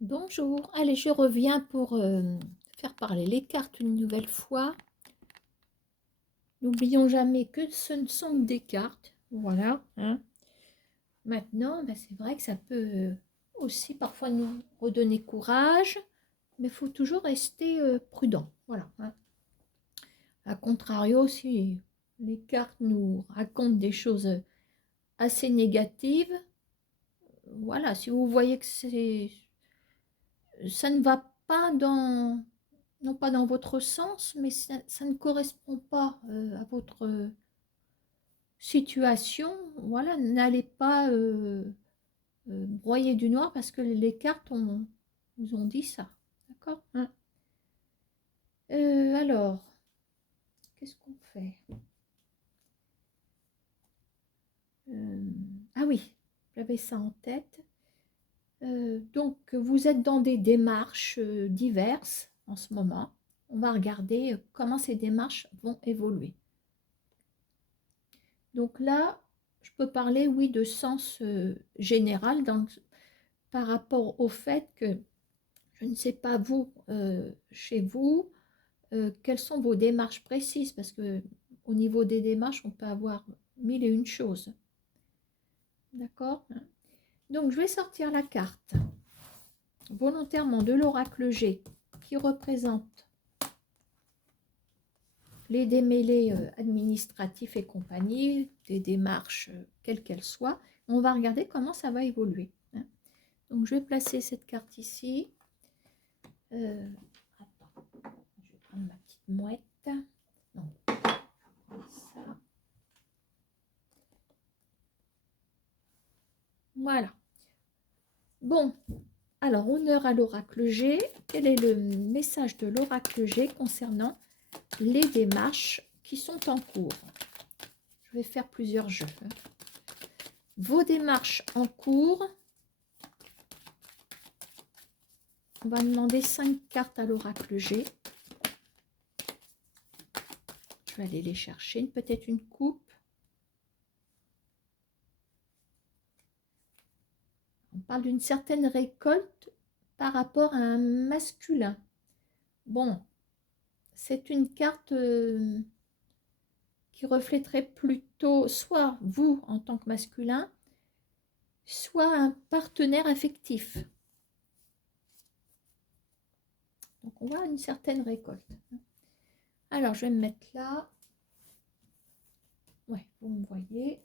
Bonjour, allez, je reviens pour faire parler les cartes une nouvelle fois. N'oublions jamais que ce ne sont que des cartes, voilà. Hein. Maintenant, ben, c'est vrai que ça peut aussi parfois nous redonner courage, mais il faut toujours rester prudent, voilà. Hein. A contrario, si les cartes nous racontent des choses assez négatives, voilà, si vous voyez que ça ne va pas dans non pas dans votre sens, mais ça ne correspond pas à votre situation. Voilà, n'allez pas broyer du noir parce que les cartes vous ont dit ça. D'accord, hein. Alors, qu'est-ce qu'on fait? Ah oui, j'avais ça en tête. Donc, vous êtes dans des démarches diverses en ce moment. On va regarder comment ces démarches vont évoluer. Donc là, je peux parler, oui, de sens général par rapport au fait que je ne sais pas vous, chez vous, quelles sont vos démarches précises, parce que au niveau des démarches, on peut avoir mille et une choses. D'accord? Donc, je vais sortir la carte volontairement de l'oracle G qui représente les démêlés administratifs et compagnie, des démarches quelles qu'elles soient. On va regarder comment ça va évoluer. Hein. Donc, je vais placer cette carte ici. Attends, je vais prendre ma petite mouette. Non, ça. Voilà. Bon, alors, honneur à l'oracle G. Quel est le message de l'oracle G concernant les démarches qui sont en cours? Je vais faire plusieurs jeux. Vos démarches en cours. On va demander 5 cartes à l'oracle G. Je vais aller les chercher. Peut-être une coupe. On parle d'une certaine récolte par rapport à un masculin. Bon, c'est une carte qui reflèterait plutôt soit vous en tant que masculin, soit un partenaire affectif. Donc on voit une certaine récolte. Alors je vais me mettre là. Ouais, vous me voyez.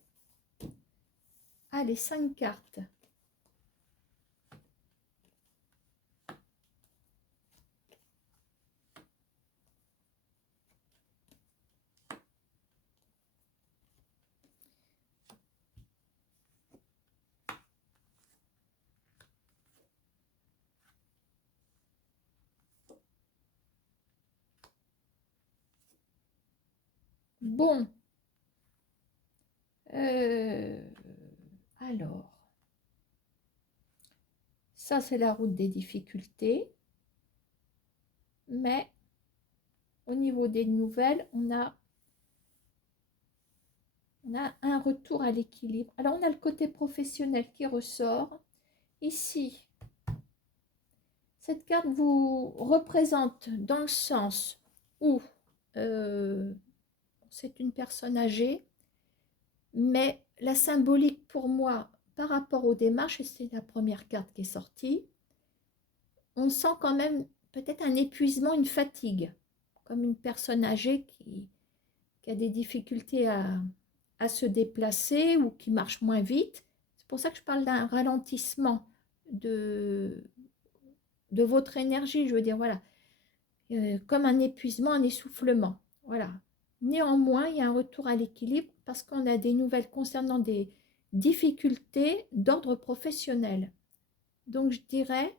Allez, 5 cartes. Bon. Alors, ça c'est la route des difficultés. Mais au niveau des nouvelles, on a un retour à l'équilibre. Alors, on a le côté professionnel qui ressort. Ici, cette carte vous représente dans le sens où c'est une personne âgée, mais la symbolique pour moi, par rapport aux démarches, et c'est la première carte qui est sortie, on sent quand même peut-être un épuisement, une fatigue, comme une personne âgée qui a des difficultés à se déplacer ou qui marche moins vite. C'est pour ça que je parle d'un ralentissement de votre énergie, je veux dire, voilà, comme un épuisement, un essoufflement, voilà. Néanmoins, il y a un retour à l'équilibre parce qu'on a des nouvelles concernant des difficultés d'ordre professionnel. Donc, je dirais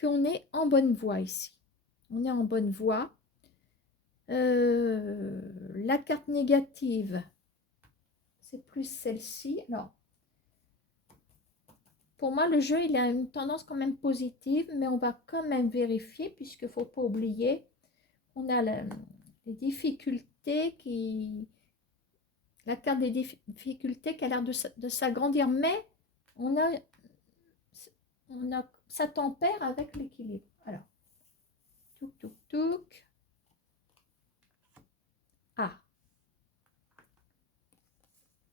qu'on est en bonne voie ici. On est en bonne voie. La carte négative, c'est plus celle-ci. Alors, pour moi, le jeu, il a une tendance quand même positive, mais on va quand même vérifier, puisqu'il ne faut pas oublier, on a les difficultés la carte des difficultés qui a l'air de s'agrandir, mais on a ça tempère avec l'équilibre. Alors, touc, touc, touc. Ah,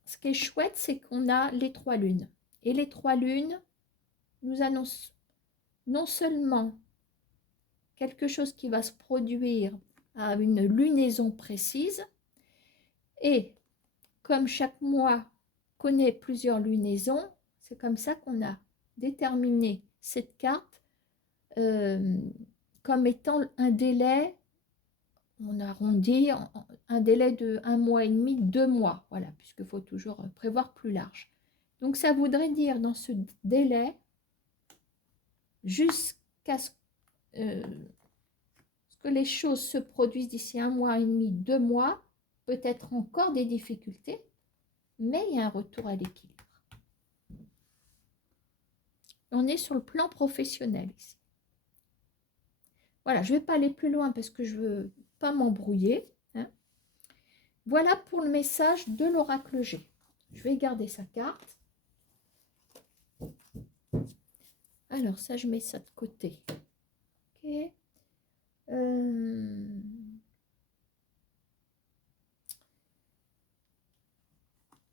ce qui est chouette, c'est qu'on a les 3 lunes. Et les 3 lunes nous annoncent non seulement quelque chose qui va se produire à une lunaison précise, et comme chaque mois connaît plusieurs lunaisons, c'est comme ça qu'on a déterminé cette carte comme étant un délai, on arrondit, un délai de 1 mois et demi, 2 mois, voilà, puisqu'il faut toujours prévoir plus large. Donc ça voudrait dire dans ce délai, jusqu'à ce que les choses se produisent d'ici 1 mois et demi, 2 mois, peut-être encore des difficultés, mais il y a un retour à l'équilibre. On est sur le plan professionnel ici. Voilà, je ne vais pas aller plus loin parce que je ne veux pas m'embrouiller. Hein. Voilà pour le message de l'oracle G. Je vais garder sa carte. Alors ça, je mets ça de côté. Ok.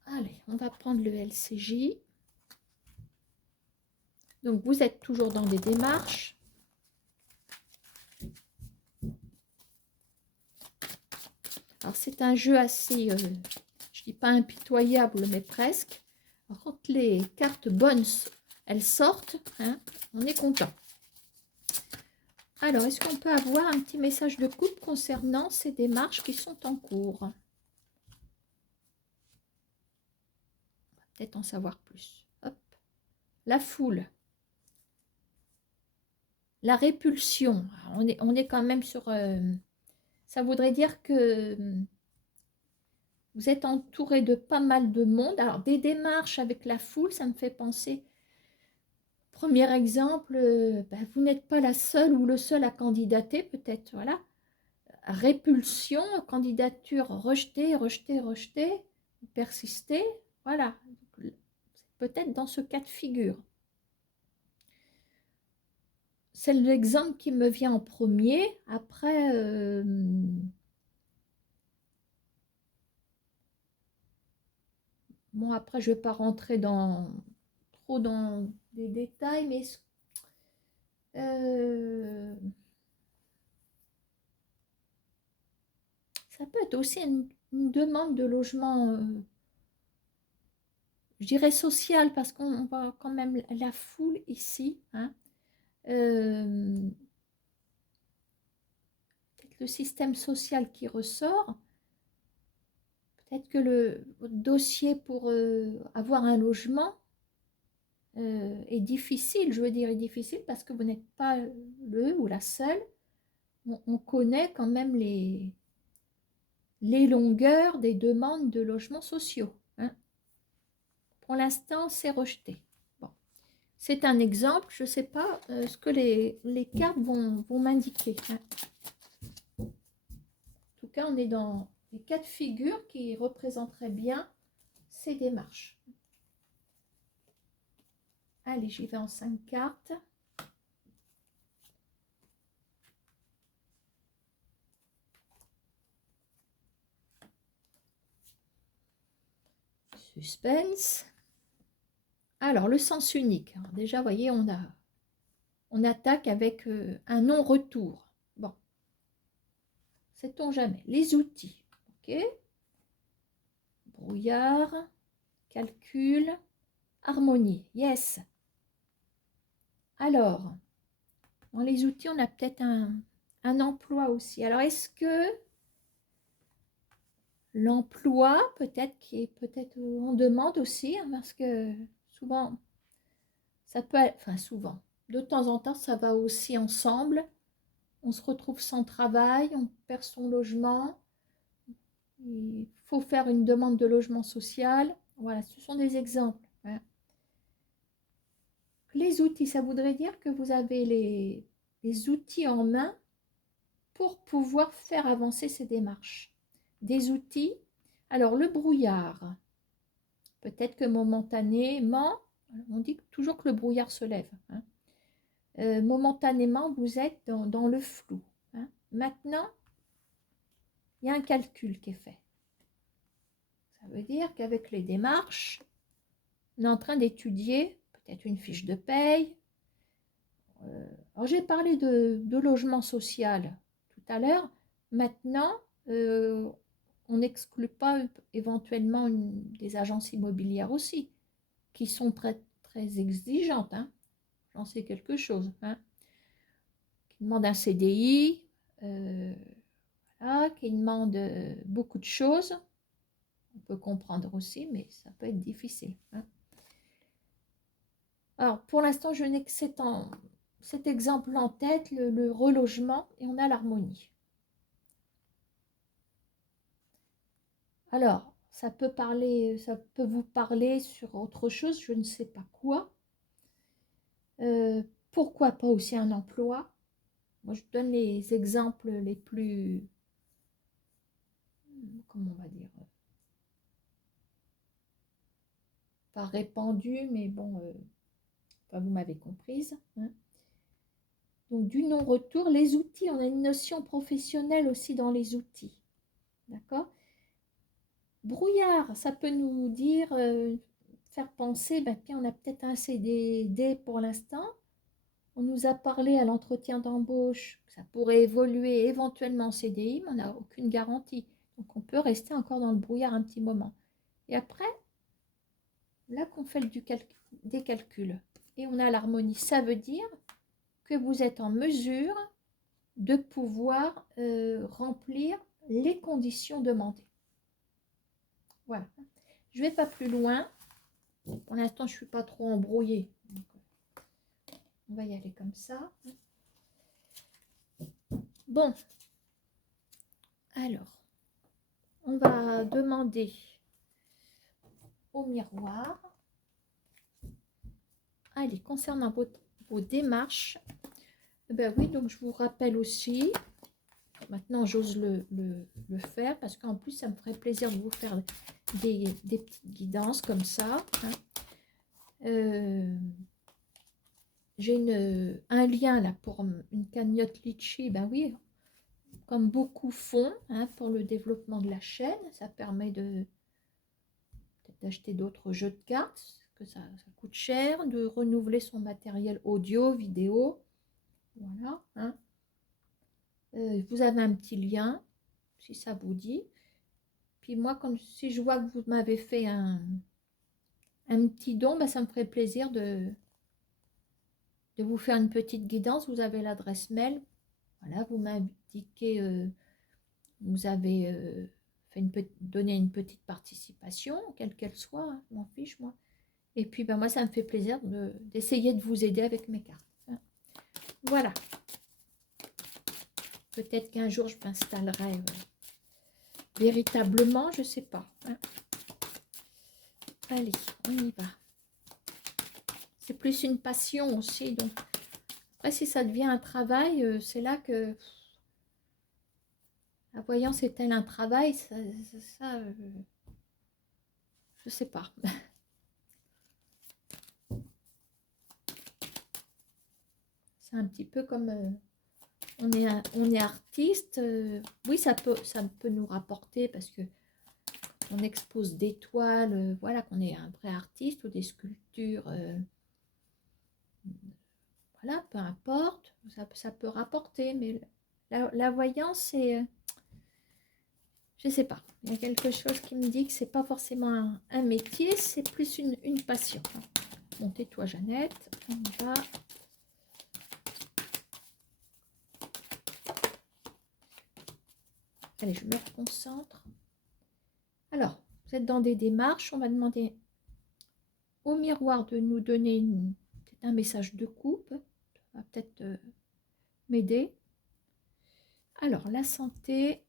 Allez, on va prendre le LCJ. Donc, vous êtes toujours dans des démarches. Alors, c'est un jeu assez, je ne dis pas impitoyable, mais presque. Alors, quand les cartes bonnes, elles sortent, hein, on est content. Alors, est-ce qu'on peut avoir un petit message de couple concernant ces démarches qui sont en cours? On va peut-être en savoir plus. Hop. La foule. La répulsion. On est quand même sur... ça voudrait dire que vous êtes entouré de pas mal de monde. Alors, des démarches avec la foule, ça me fait penser... Premier exemple, vous n'êtes pas la seule ou le seul à candidater, peut-être, voilà. Répulsion, candidature rejetée, rejetée, rejetée, persister, voilà. Peut-être dans ce cas de figure. C'est l'exemple qui me vient en premier. Après, bon, après, je ne vais pas rentrer trop dans des détails, mais ça peut être aussi une demande de logement, je dirais social, parce qu'on voit quand même la foule ici. Hein. Peut-être le système social qui ressort. Peut-être que le dossier pour avoir un logement est difficile. Je veux dire, est difficile parce que vous n'êtes pas le ou la seule. On connaît quand même les longueurs des demandes de logements sociaux. Hein. Pour l'instant, c'est rejeté. Bon. C'est un exemple. Je ne sais pas ce que les cartes vont m'indiquer. Hein. En tout cas, on est dans les cas de figure qui représenteraient bien ces démarches. Allez, j'y vais en 5 cartes. Suspense. Alors, le sens unique. Alors, déjà, vous voyez, on attaque avec un non-retour. Bon, sait-on jamais. Les outils. Ok. Brouillard, calcul, harmonie. Yes. Alors, dans les outils, on a peut-être un emploi aussi. Alors, est-ce que l'emploi, peut-être, qui est peut-être en demande aussi, hein, parce que souvent, ça peut être, enfin souvent, de temps en temps, ça va aussi ensemble. On se retrouve sans travail, on perd son logement, il faut faire une demande de logement social. Voilà, ce sont des exemples. Hein. Les outils, ça voudrait dire que vous avez les outils en main pour pouvoir faire avancer ces démarches. Des outils, alors le brouillard, peut-être que momentanément, on dit toujours que le brouillard se lève. Hein. momentanément, vous êtes dans le flou. Hein. Maintenant, il y a un calcul qui est fait. Ça veut dire qu'avec les démarches, on est en train d'étudier peut-être une fiche de paye. Alors j'ai parlé de logement social tout à l'heure. Maintenant, on n'exclut pas éventuellement des agences immobilières aussi, qui sont très, très exigeantes. Hein. J'en sais quelque chose. Hein. Qui demandent un CDI, voilà, qui demandent beaucoup de choses. On peut comprendre aussi, mais ça peut être difficile. Hein. Alors, pour l'instant, je n'ai que cet exemple en tête, le relogement, et on a l'harmonie. Alors, ça peut vous parler sur autre chose, je ne sais pas quoi. Pourquoi pas aussi un emploi? Moi, je donne les exemples les plus, comment on va dire, pas répandus, mais bon, enfin, vous m'avez comprise. Hein. Donc, du non-retour, les outils, on a une notion professionnelle aussi dans les outils. D'accord? Brouillard, ça peut nous dire, faire penser, ben, tiens, on a peut-être un CDD pour l'instant. On nous a parlé à l'entretien d'embauche que ça pourrait évoluer éventuellement en CDI, mais on n'a aucune garantie. Donc, on peut rester encore dans le brouillard un petit moment. Et après, là qu'on fait des calculs et on a l'harmonie, ça veut dire que vous êtes en mesure de pouvoir remplir les conditions demandées. Voilà. Je ne vais pas plus loin. Pour l'instant, je ne suis pas trop embrouillée. Donc, on va y aller comme ça. Bon. Alors, on va demander au miroir. Allez, concernant vos démarches, ben oui, donc je vous rappelle aussi, maintenant j'ose le faire parce qu'en plus ça me ferait plaisir de vous faire des petites guidances comme ça. Hein. J'ai un lien là pour une cagnotte Litchi, ben oui, comme beaucoup font, hein, pour le développement de la chaîne. Ça permet peut-être d'acheter d'autres jeux de cartes, que ça coûte cher, de renouveler son matériel audio, vidéo. Voilà. Hein. Vous avez un petit lien, si ça vous dit. Puis moi, si je vois que vous m'avez fait un petit don, ben, ça me ferait plaisir de vous faire une petite guidance. Vous avez l'adresse mail. Voilà, vous m'indiquez, vous avez donné une petite participation, quelle qu'elle soit, hein, je m'en fiche, moi. Et puis, ben, moi, ça me fait plaisir d'essayer de vous aider avec mes cartes. Hein. Voilà. Peut-être qu'un jour, je m'installerai véritablement, je ne sais pas. Hein. Allez, on y va. C'est plus une passion aussi. Donc, après, si ça devient un travail, c'est là que la voyance est-elle un travail? Ça je ne sais pas. C'est un petit peu comme on est artiste. Oui, ça peut nous rapporter parce que on expose des toiles, voilà, qu'on est un vrai artiste ou des sculptures. Voilà, peu importe, ça peut rapporter, mais la voyance, c'est, je ne sais pas, il y a quelque chose qui me dit que c'est pas forcément un métier, c'est plus une passion. Bon, tais-toi, Jeannette, on y va. Allez, je me reconcentre. Alors, vous êtes dans des démarches, on va demander au miroir de nous donner un message de coupe, ça va peut-être m'aider. Alors, la santé.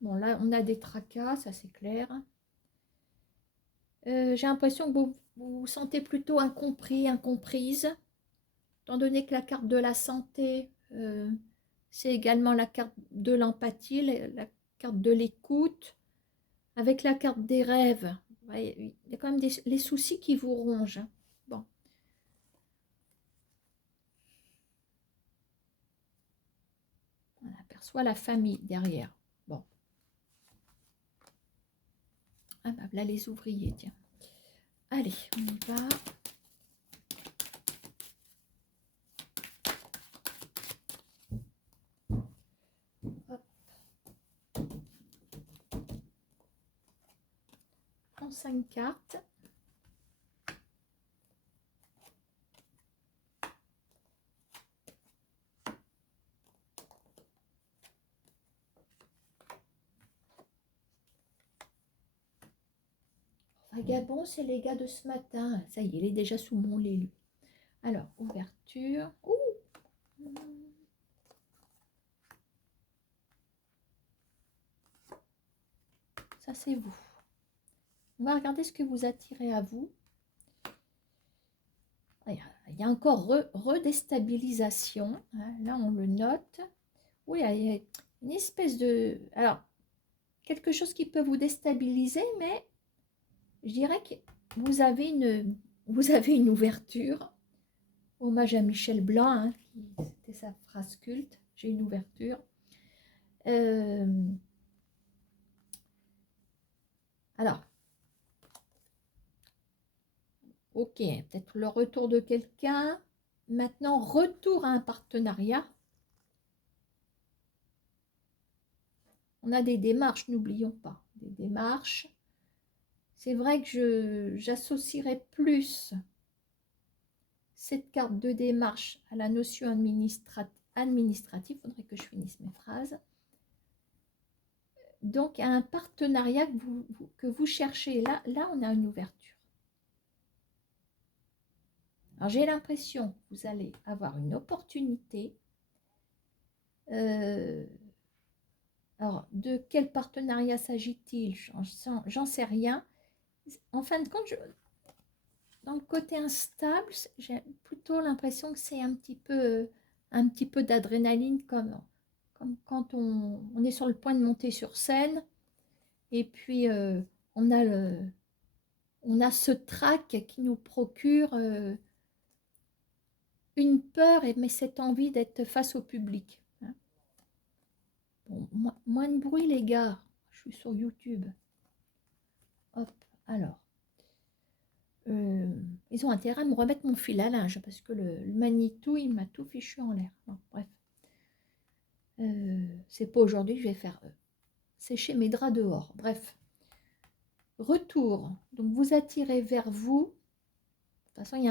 Bon, là, on a des tracas, ça c'est clair. J'ai l'impression que vous vous sentez plutôt incompris, incomprise, étant donné que la carte de la santé, c'est également la carte de l'empathie, la carte de l'écoute, avec la carte des rêves. Il y a quand même les soucis qui vous rongent. Bon. perçois la famille derrière. Bon. Ah bah là, les ouvriers, tiens. Allez, on y va. Hop. En 5 cartes. Vagabond, c'est les gars de ce matin. Ça y est, il est déjà sous mon lit, lui. Alors, ouverture. Ouh. Ça, c'est vous. On va regarder ce que vous attirez à vous. Il y a encore redéstabilisation. Hein, là, on le note. Oui, il y a une espèce de... Alors, quelque chose qui peut vous déstabiliser, mais je dirais que vous avez une ouverture. Hommage à Michel Blanc, hein, c'était sa phrase culte. J'ai une ouverture. Alors, ok, peut-être le retour de quelqu'un. Maintenant, retour à un partenariat. On a des démarches, n'oublions pas. Des démarches. C'est vrai que j'associerais plus cette carte de démarche à la notion administrative. Il faudrait que je finisse mes phrases. Donc, à un partenariat que vous cherchez. Là, on a une ouverture. Alors, j'ai l'impression que vous allez avoir une opportunité. Alors, de quel partenariat s'agit-il? J'en sais rien. En fin de compte, dans le côté instable, j'ai plutôt l'impression que c'est un petit peu d'adrénaline, comme quand on est sur le point de monter sur scène. Et puis, on a ce trac qui nous procure une peur, mais cette envie d'être face au public. Hein. Bon, moins de bruit, les gars. Je suis sur YouTube. Hop, alors. Ils ont intérêt à me remettre mon fil à linge parce que le Manitou, il m'a tout fichu en l'air. Bon, bref. C'est pas aujourd'hui que je vais faire sécher mes draps dehors. Bref. Retour. Donc, vous attirez vers vous. De toute façon, il y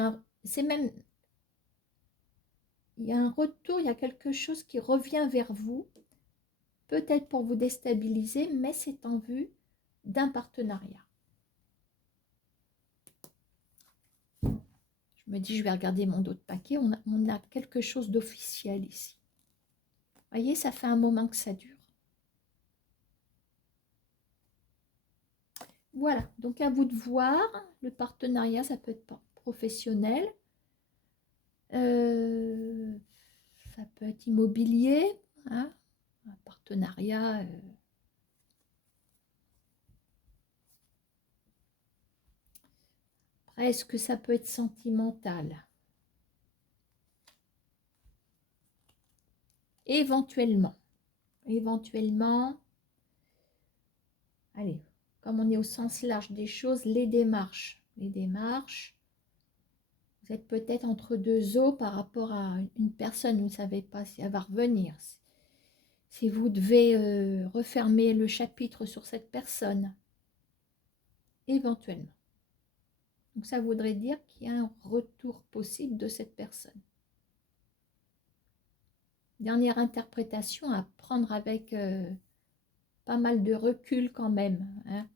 a un retour, il y a quelque chose qui revient vers vous. Peut-être pour vous déstabiliser, mais c'est en vue d'un partenariat. Je me dis, je vais regarder mon dos de paquet. On a quelque chose d'officiel ici. Vous voyez, ça fait un moment que ça dure. Voilà, donc à vous de voir. Le partenariat, ça peut être professionnel. Ça peut être immobilier. Hein, un partenariat. Après, est-ce que ça peut être sentimental? Éventuellement. Allez, comme on est au sens large des choses, les démarches. Vous êtes peut-être entre deux eaux par rapport à une personne, vous ne savez pas si elle va revenir. Si vous devez refermer le chapitre sur cette personne, éventuellement. Donc ça voudrait dire qu'il y a un retour possible de cette personne. Dernière interprétation à prendre avec pas mal de recul quand même. Hein.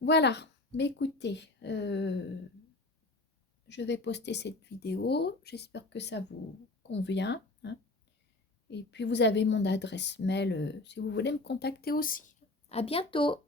Voilà, mais écoutez, je vais poster cette vidéo. J'espère que ça vous convient. Hein. Et puis vous avez mon adresse mail si vous voulez me contacter aussi. À bientôt!